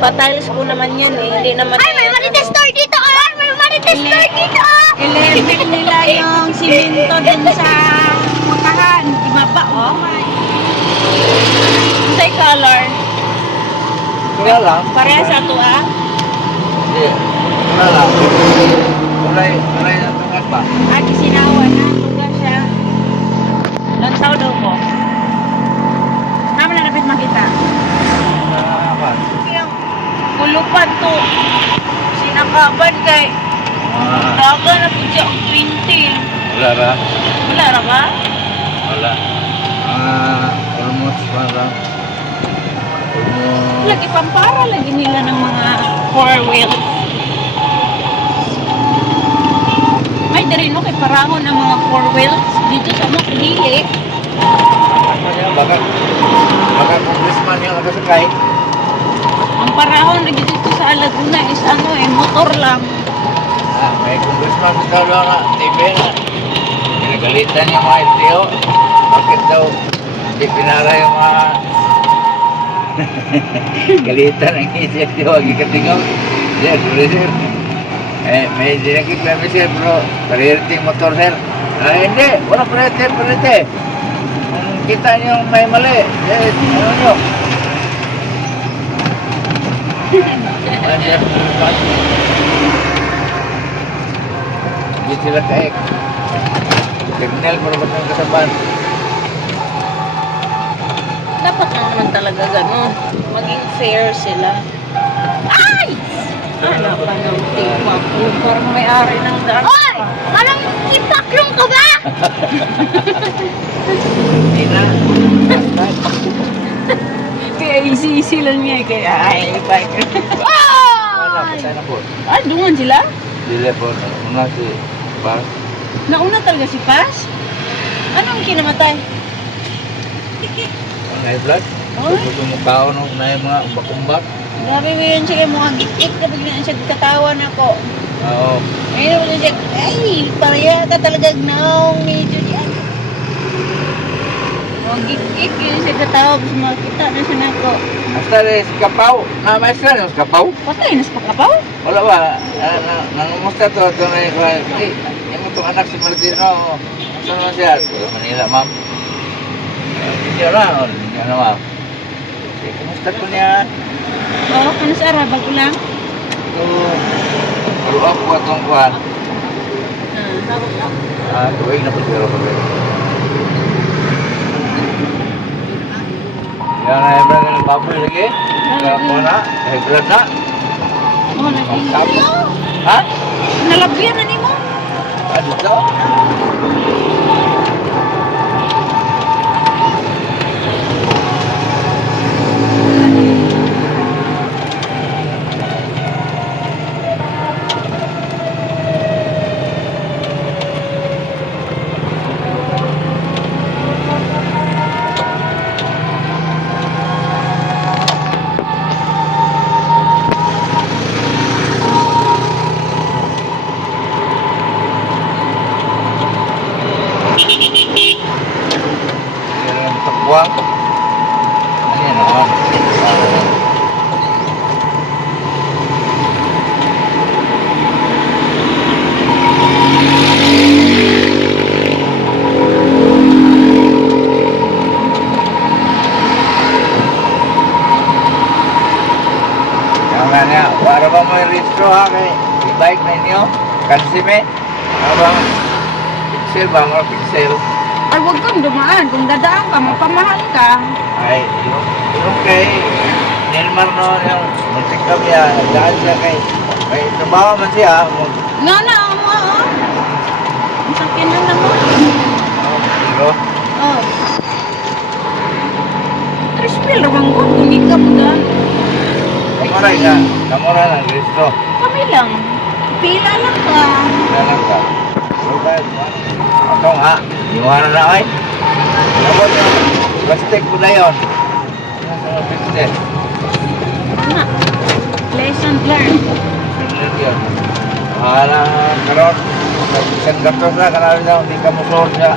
Pa-tiles ko naman yan eh. Hindi naman. Ay, may marites store dito ah! May marites store dito ah! Ilerik nila yung simento din sa makahan. Ibaba, oh. Say color. Wala lang. Pareha sa ito, ah. Hindi. Wala lang. Kulay na tungat ba? Ah, kisinawa na. Tugas siya. Lansaw daw ko. Naman na dapat makita. Apa? Yung kulupan to. Sinakaban kay daga na po siya ang 20. Wala ba? Wala ra ba? Wala. Almost wala. Lagi pampara lagi nila ng mga four wheels. May diri no kay parahon ang mga four wheels dito sa mga dili. Baka congressman yung nakasakay. Ang parahon lagi dito sa Laguna is ano eh motor lang. May congressman daw na TV na. Pinagalitan yung mga LTO. Bakit daw hindi pinara yung mga galitan ang LTO. Huwag ikatingaw. Sir, sir. May dinakit kami sir, bro. Priority yung motor, sir. Hindi. Wala priority. Kung kita nyo may mali, ano nyo? Hindi sila kaek. Criminal, marabot ng kasaban. Dapat naman talaga gano'n. Maging fair sila. Ay! Ano pa ng tipak? Parang may-ari ng daan. Oy! Parang ipaklong ka ba? Hindi na. Kaya easy lang niya. Kaya ay, biker. Wala, patay na po. Ah, dungan sila? Dili po, una si Bas. Nauna talaga si Paz? Anong kinamatay? Ang high blood. Oy. Gusto mo kaon na yung mga umbak-umbak. Grabe mo yun siya mga git-git na bigla siya katawan ako. Oo. Ayun naman siya, ay, paraya ka talaga naong medyo niya. Mga git-git yun siya katawa, mas makita na siya nako. Hasta rin si Kapaw. Maestra yung si Kapaw. Patay na sa pagkapaw? Wala ba? Nangumusta to. Ito na yung yung itong anak si Martino. Saan naman siya? Manila, ma'am. Hindi na. Hindi na, ma'am. Okay, kumusta ko niya? Oo, ano sa ara, bago lang? Ito. Pero ako itong kuhan. Tuwing na po siguro pa rin. Yan na yung ng baboy lagi. Kaya po na. Hybrid na. Oo, naging. Ha? Nalabyan na ni mo. Dito? Yan ang takwang. Ayan naman. Yang niya, para ba mo i-restro ha kay i-bike na inyo? Kansime? Ano ba? Pixel ba? Mga pixel? Ay, huwag kang dumaan. Kung dadaan ka, mapamahal ka. Ay, yung kay Nilmar no, yung muntikap niya, nagdaan siya kay may trabaho man siya. Nga na, ang mga, oh. Ang sakyan na naman. Pero, Oh. Crispil, ramang ko. Kumika mo ka. maray ka, kamura ng resto. Kami lang. Pila lang ka. Dalang ka. Sultan, ako nga, iwanan na ay. Tapos yung plastic ko na yun. Nasa mga pixel. Na. Lesson learned. Pixel yun. Mahala karon. Isang gatos na, kanalo na, hindi ka musor siya.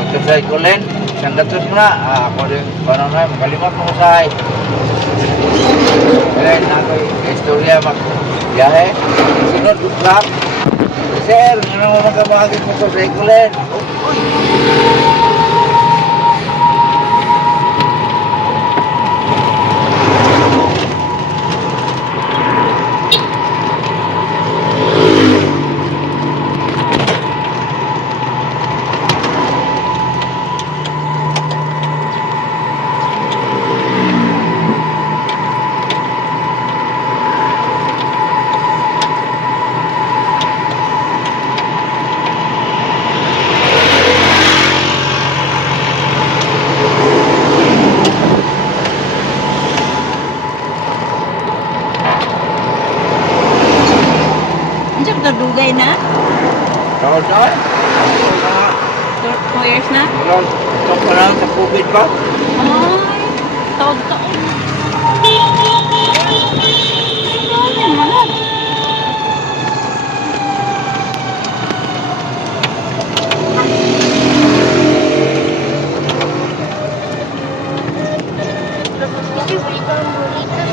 Magkasay ko len, isang gatos mo na. Ako din, paano na, makalimot mo ko sahay. Kaya na ako istorya biyahe. Sunod ko truck. Sir, ano mo magkabahagin mo ko sa ikulen? Uy! Andiyan ka dugay na? Tawag na? 2 years na? Ito pa lang sa COVID pa? Ay, taon-taon. Ano naman? Kasi bili ko ng burritos.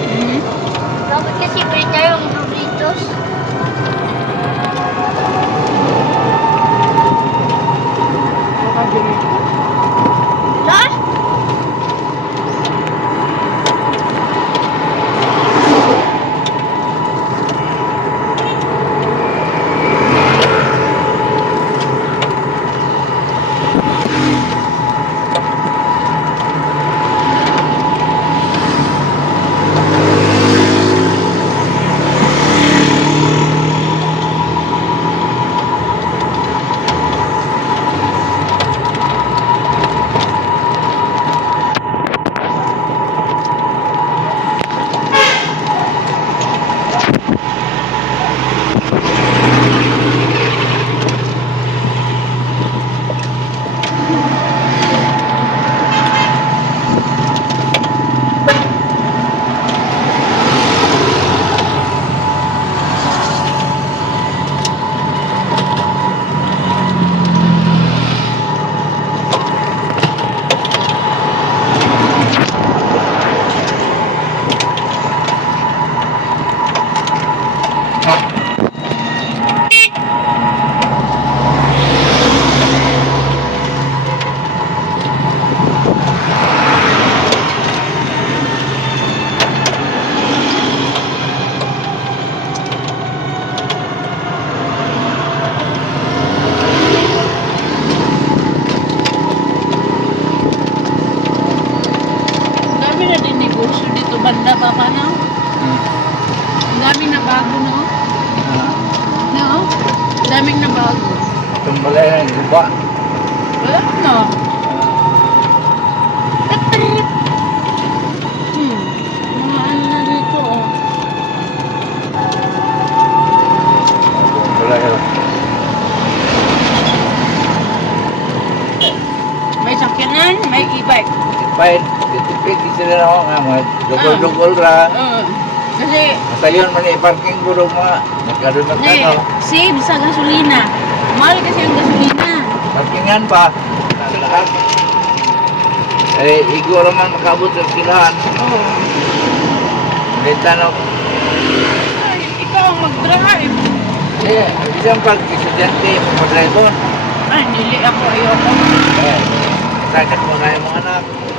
Hmm? Dapat kasi bili tayo ng burritos. Ha? Dami na din negosyo dito banda pa pa no? Ang dami na bago no? No? Daming na bago. Tumbalay ng guba. Wala no? Mga ano na dito oh. Tumbalay ng May sakyanan, may e-bike. Pahit, ditipid sila na ako nga mga dugol-dugol ra. Kasi Masayon man i-parking ko rin mga nagkaroon eh, save sa gasolina. Mahal kasi ang gasolina. Parkingan pa. Eh, igo naman makabot sa silahan. Oo. Dito na, Ay, ikaw ang mag-drive. eh, isang pag-estudyante, mag-drive. Ay, nili ako, ayoko. Eh, sakit mo na yung mga anak.